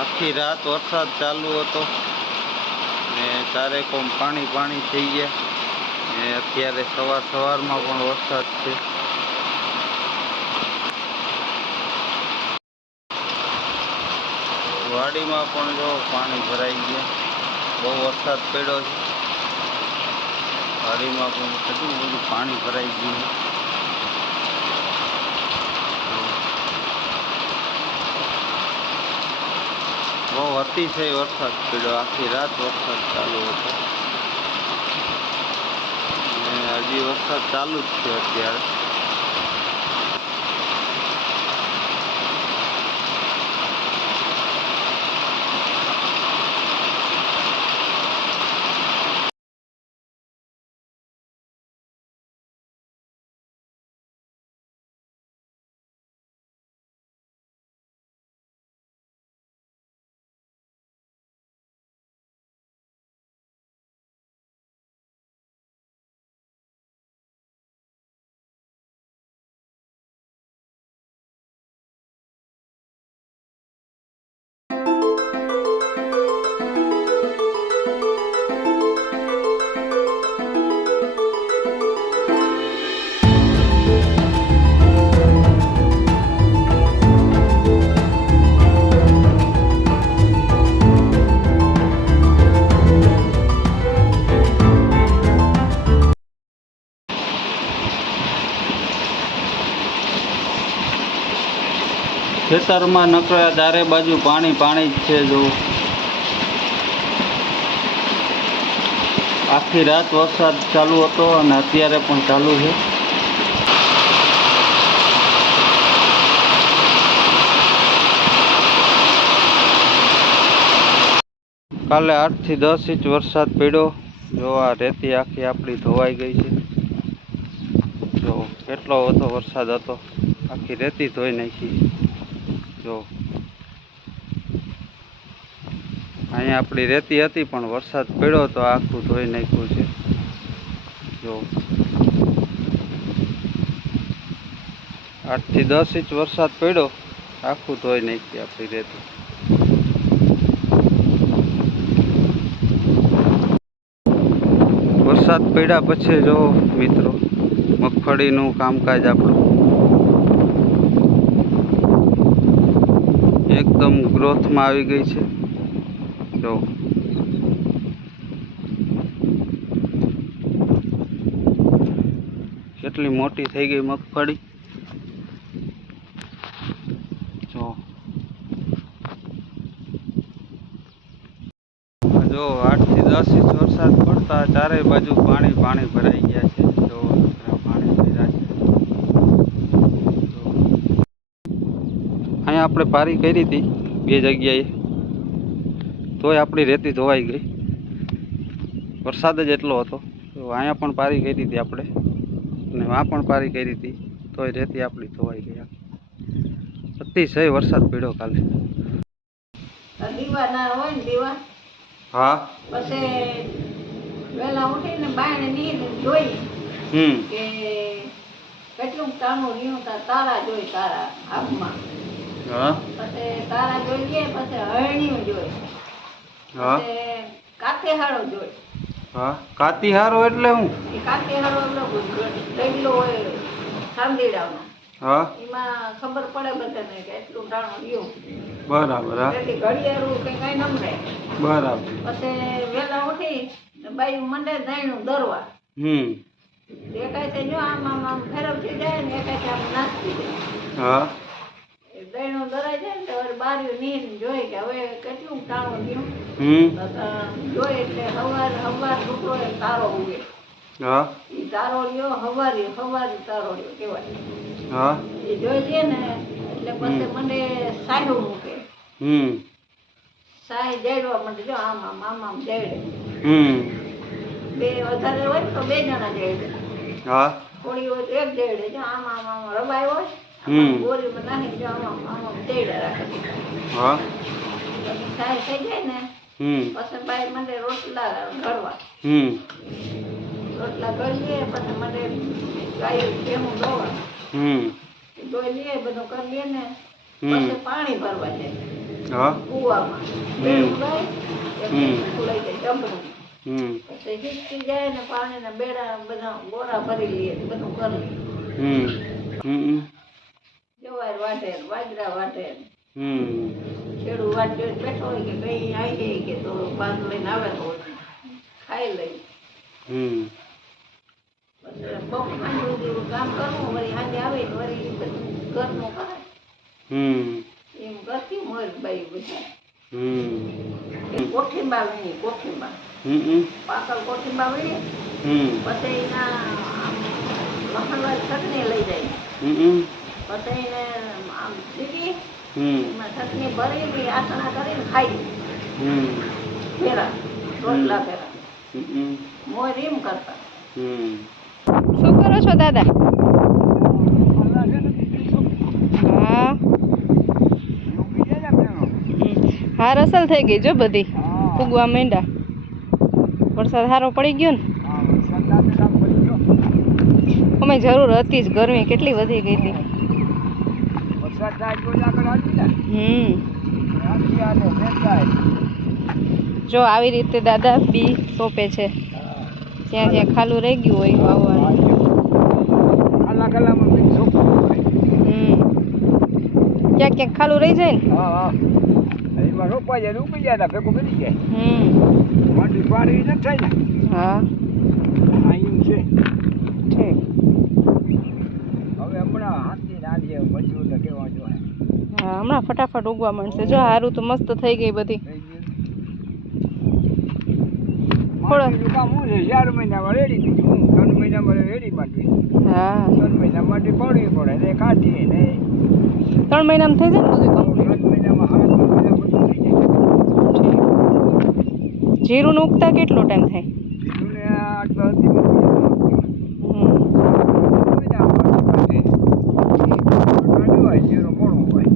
આખી રાત વરસાદ ચાલુ હતો ને ચારે કોમ પાણી પાણી થઈ ગયા ને અત્યારે સવારમાં પણ વરસાદ છે. વાડીમાં પણ જો પાણી ભરાઈ ગયા, બહુ વરસાદ પડ્યો છે. વાડીમાં પણ કેટલું બધું પાણી ભરાઈ ગયું. બહુ અતિશય વરસાદ પડ્યો, આખી રાત વરસાદ ચાલુ હતો અને હજી વરસાદ ચાલુ જ છે અત્યારે. ખેતરમાં નકરા ચારે બાજુ પાણી પાણી જ છે. જો આખી રાત વરસાદ ચાલુ હતો અને અત્યારે પણ ચાલુ છે. કાલે 8 થી 10 ઇંચ વરસાદ પડ્યો. જો આ રેતી આખી આપણી ધોવાઈ ગઈ છે. જો કેટલો બધો વરસાદ હતો, આખી રેતી ધોઈ નાખી. જો અહીંયા આપણી રેતી હતી પણ વરસાદ પડ્યો તો આખું ધોઈ નાખ્યું છે. જો 8 થી 10 ઇંચ વરસાદ પડ્યો, આખું ધોઈ નાખી આપણી રેતી. વરસાદ પડ્યા પછી જો મિત્રો મગફળીનું કામકાજ આપણું એકદમ ગ્રોથમાં આવી ગઈ છે. જો કેટલી મોટી થઈ ગઈ મગફળી. જો 8 થી 10 ઇંચ વરસાદ પડતા ચારે બાજુ પાણી પાણી ભરાઈ ગયા છે. જો પાણી ભર્યા છે. અહીંયા આપણે પારી કરી હતી 2 જગ્યાએ, તોય આપણી રેતી ધોવાઈ ગઈ. વરસાદ જ એટલો હતો. તો અહીંયા પણ પારી કરી હતી આપણે અને આ પણ પારી કરી હતી, તોય રેતી આપણી ધોવાઈ ગઈ. અતિશય વરસાદ પડ્યો કાલે. હા, પછી વેલા ઉઠીને બાયણે નીર જોઈ કે કેટલું ટાણું રહ્યું. તારા જોઈ, તારા આંખમાં. હા, પછી તારા જોઈ લે, પછી હરણ્યું જોઈ, પછી કાતેહારો જોઈ. હા, કાતીહારો એટલે હું? એ કાતેહારો ડગલો હોય સાંદીડાનો. હા, એમાં ખબર પડે બધાને કે એટલું ટાણું રહ્યું. બરાબર. હા, એટલે ઘડિયાળું કે કઈ નમરે. બરાબર. પછી વેલા ઉઠી બાઈ મંડે દઈણું દરવા. એકાય છે જો આમ આમ આમ ફેરવતી જાય ને એકાય આમ નાચતી જાય. હા, દઈણું દરાઈ જાય ને તો બારીઓ નીર જોઈ કે હવે કેટલું ટાણું રહ્યું. જોઈ એટલે હવાર છોકરો તારો ઉગે. હા, એ તારો રહ્યો હવારી તારો રહ્યો કેવાય. હા, એ જોઈ લે ને એટલે પછી મને સાયડું મૂકે. સાય જડવા માટે જો આમ આમ આમ આમ જડે. બે વધારે હોય તો 2 જણા જડે. હા, થોડી હોય તો 1 જડે. જો આમ આમ આમ રબાઈ હોય બોરીમાં નાખી જો આમ આમ આમ આમ જડે રાખે. હા, સાય થઈ જાય ને પછી બાઈ મને રોટલા ઘડવા. રોટલા ઘડીએ પછી મને ગાયું ભેહું દોવા. ધોઈ લઈએ બધું કરી લઈએ ને પછી પાણી ભરવા જાય. હા કુવામાં બેડું લઈ એક બેડું લઈ જાય જમણું હમ પછી હિચકી જાય ને પાણીના બેડા બધા બોરા ભરી લઈએ બધું કરી હમ હમ જવાર વાટે બાજરા વાટે હમ છેડું વાટ્યો બેઠો હોય કે કઈ આવી જાય કે તો ભાત લઈને આવે તો ખાઈ લઈ હમ પછી બહુ સાંજ સુધી કામ કરવું વળી સાંજે આવે ને વળી બધું ઘરનું કરે હમ એમ કરતી મોર બાઈ બધી હમ કોઠીંબા વીણી કોઠીંબા હમ પાકલ કોઠીંબા વીણી હમ પછી એના લસણવાળી ચટણી લઈ જાય હમ પછી એને આમ સીટી હમ એમાં ચટણી ભરી આસણા કરીને ખાઈ હમ ફેરા રોટલા ફેરા હમ મોર એમ કરતા હમ શું કરો છો દાદા? હા હા રસલ થઈ ગઈ જો બધી ફૂગવા માંડ્યા. વરસાદ સારો પડી ગયો ને અમે જરૂર હતી જ. ગરમી કેટલી વધી ગઈ હતી. જો આવી રીતે દાદા બી સોંપે છે. જ્યાં જ્યાં ખાલું રહી ગયું હોય વાવવાનું. ક્યાંક ક્યાંક ખાલું રહી જાય ને. હા ઠીક. હા હમણાં ફટાફટ ઉગવા માંડશે. જો હારું તો મસ્ત થઈ ગઈ બધી. હા 4 મહિનામાં રેડી થઈ ગયું. 3 મહિનામાં રેડી માંડવી. હા 3 મહિનામાં પડવી પડે ને કાઢીએ ને 3 મહિનામાં થઈ જાય ને બધું કમ્પ્લીટ. 3 મહિનામાં 7 મહિના બધું થઈ જાય. જીરું નું ઉગતા કેટલો ટાઈમ થાય? જીરુંને આટલો જીરો મોડું હોય.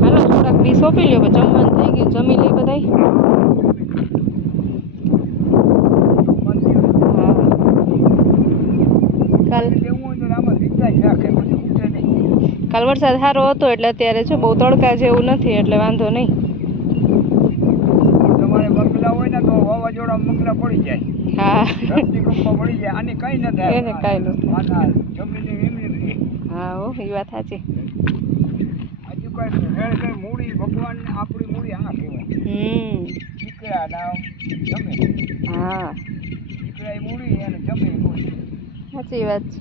હાલો થોડાક બી સોંપી લ્યો. જમવાનું થઈ ગયું. જમી લઈ બધાય. કાલ વરસાદ સારો હતો એટલે અત્યારે છે બહુ તડકા જેવું નથી એટલે વાંધો નહીં. તમારે બંગલા હોય ને તો વાવાઝોડા બંગલા પડી જાય. હા ધરતીકંપમાં પડી જાય. આને કઈ ન થાય. એને કાંઈ ન થાય. જમીને એમની હા હો એ વાત સાચી. હજુ કઈ મૂડી ભગવાન આપણી મૂડી આ કહેવાય. દીકરા નામ જમે. હા દીકરા એ મૂડી અને જમે મૂડી. સાચી વાત છે.